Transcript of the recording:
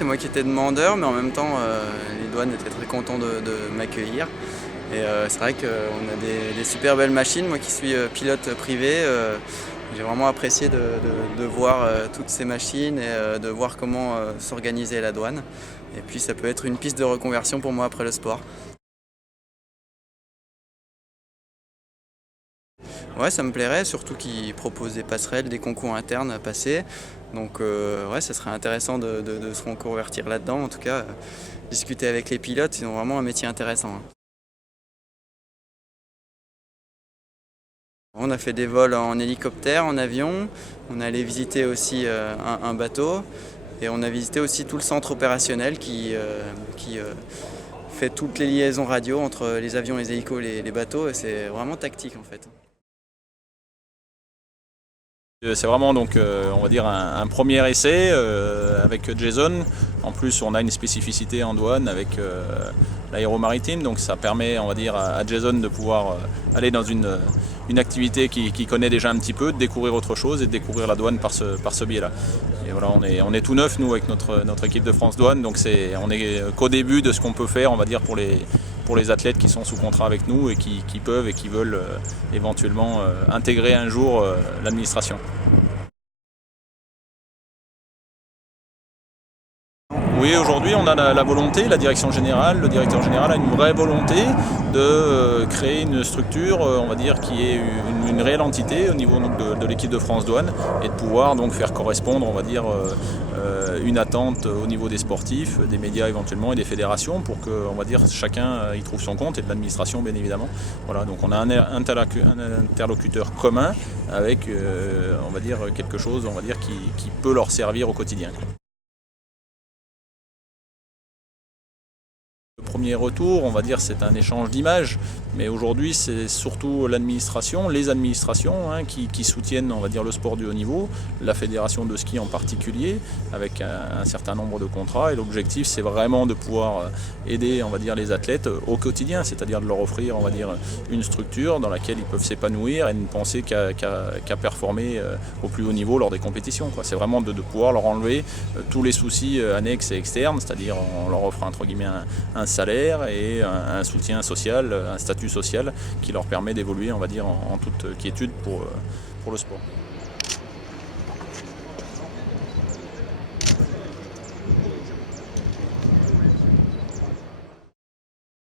c'est moi qui étais demandeur, mais en même temps, les douanes étaient très contents de m'accueillir. Et c'est vrai qu'on a des super belles machines. Moi qui suis pilote privé, j'ai vraiment apprécié de voir toutes ces machines et de voir comment s'organisait la douane. Et puis ça peut être une piste de reconversion pour moi après le sport. Ouais, ça me plairait, surtout qu'ils proposent des passerelles, des concours internes à passer. Donc ouais, ça serait intéressant de se reconvertir là-dedans. En tout cas, discuter avec les pilotes, ils ont vraiment un métier intéressant, hein. On a fait des vols en hélicoptère, en avion. On est allé visiter aussi un bateau. Et on a visité aussi tout le centre opérationnel qui fait toutes les liaisons radio entre les avions, les hélicos, les bateaux. Et c'est vraiment tactique en fait. C'est vraiment donc on va dire un premier essai avec Jason. En plus on a une spécificité en douane avec l'aéromaritime, donc ça permet on va dire à Jason de pouvoir aller dans une activité qu'il connaît déjà un petit peu, de découvrir autre chose et de découvrir la douane par ce biais-là. Et voilà, on est tout neuf nous avec notre équipe de France Douane, donc on est qu'au début de ce qu'on peut faire on va dire pour les athlètes qui sont sous contrat avec nous et qui peuvent et qui veulent éventuellement intégrer un jour l'administration. Oui, aujourd'hui on a la volonté, la direction générale, le directeur général a une vraie volonté de créer une structure, on va dire, qui est une réelle entité au niveau de l'équipe de France Douane et de pouvoir donc faire correspondre, on va dire, une attente au niveau des sportifs, des médias éventuellement et des fédérations pour que, on va dire, chacun y trouve son compte et de l'administration bien évidemment. Voilà, donc on a un interlocuteur commun avec, on va dire, quelque chose, on va dire, qui peut leur servir au quotidien, quoi. Le premier retour, on va dire, c'est un échange d'images, mais aujourd'hui c'est surtout l'administration, les administrations qui soutiennent, on va dire, le sport du haut niveau, la fédération de ski en particulier, avec un certain nombre de contrats. Et l'objectif, c'est vraiment de pouvoir aider, on va dire, les athlètes au quotidien, c'est-à-dire de leur offrir, on va dire, une structure dans laquelle ils peuvent s'épanouir et ne penser qu'à performer au plus haut niveau lors des compétitions, quoi. C'est vraiment de pouvoir leur enlever tous les soucis annexes et externes, c'est-à-dire on leur offre entre guillemets un salaire et un soutien social, un statut social qui leur permet d'évoluer, on va dire, en toute quiétude pour le sport.